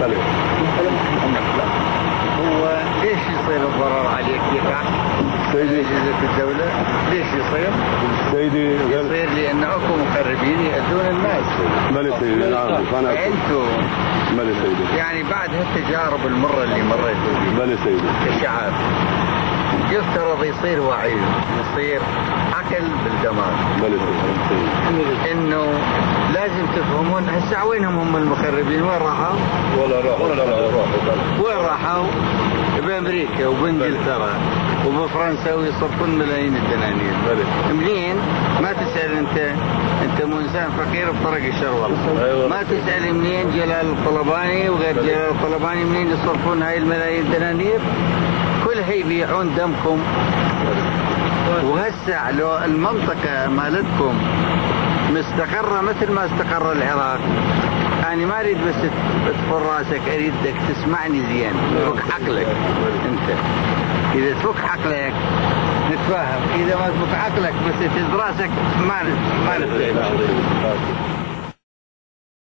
بلى. هو ليش يصير الضرر عليك يقع؟ سيدي أجهزة الدولة ليش يصير؟ سيدي يصير لأنه أكو مخربين يأذون الناس. بلى سيدي نعم أنا أنتم بلى سيدي يعني بعد هالتجارب المرة اللي مريتوا بها بلى سيدي كشعب يفترض يصير وعي، يصير عقل بالدماغ، بلى سيدي انه لازم تفهمون هسه وينهم هم المخربين؟ وين راحوا؟ ولا راحوا وين راحوا؟ بامريكا وبانجلترا وبفرنسا ويصرفون ملايين الدنانير. منين؟ ما تسال انت مو انسان فقير بطرق الشر والله. ما تسال منين جلال الطلباني وغير جلال الطلباني منين يصرفون هاي الملايين الدنانير؟ كلها يبيعون دمكم. وهسه لو المنطقة مالتكم مستقرة مثل ما استقر العراق، أنا ما أريد بس تفر راسك، أريدك تسمعني زين، تفك عقلك. أنت إذا تفك عقلك نتفاهم، إذا ما تفك عقلك بس تهز راسك ما نتفاهم.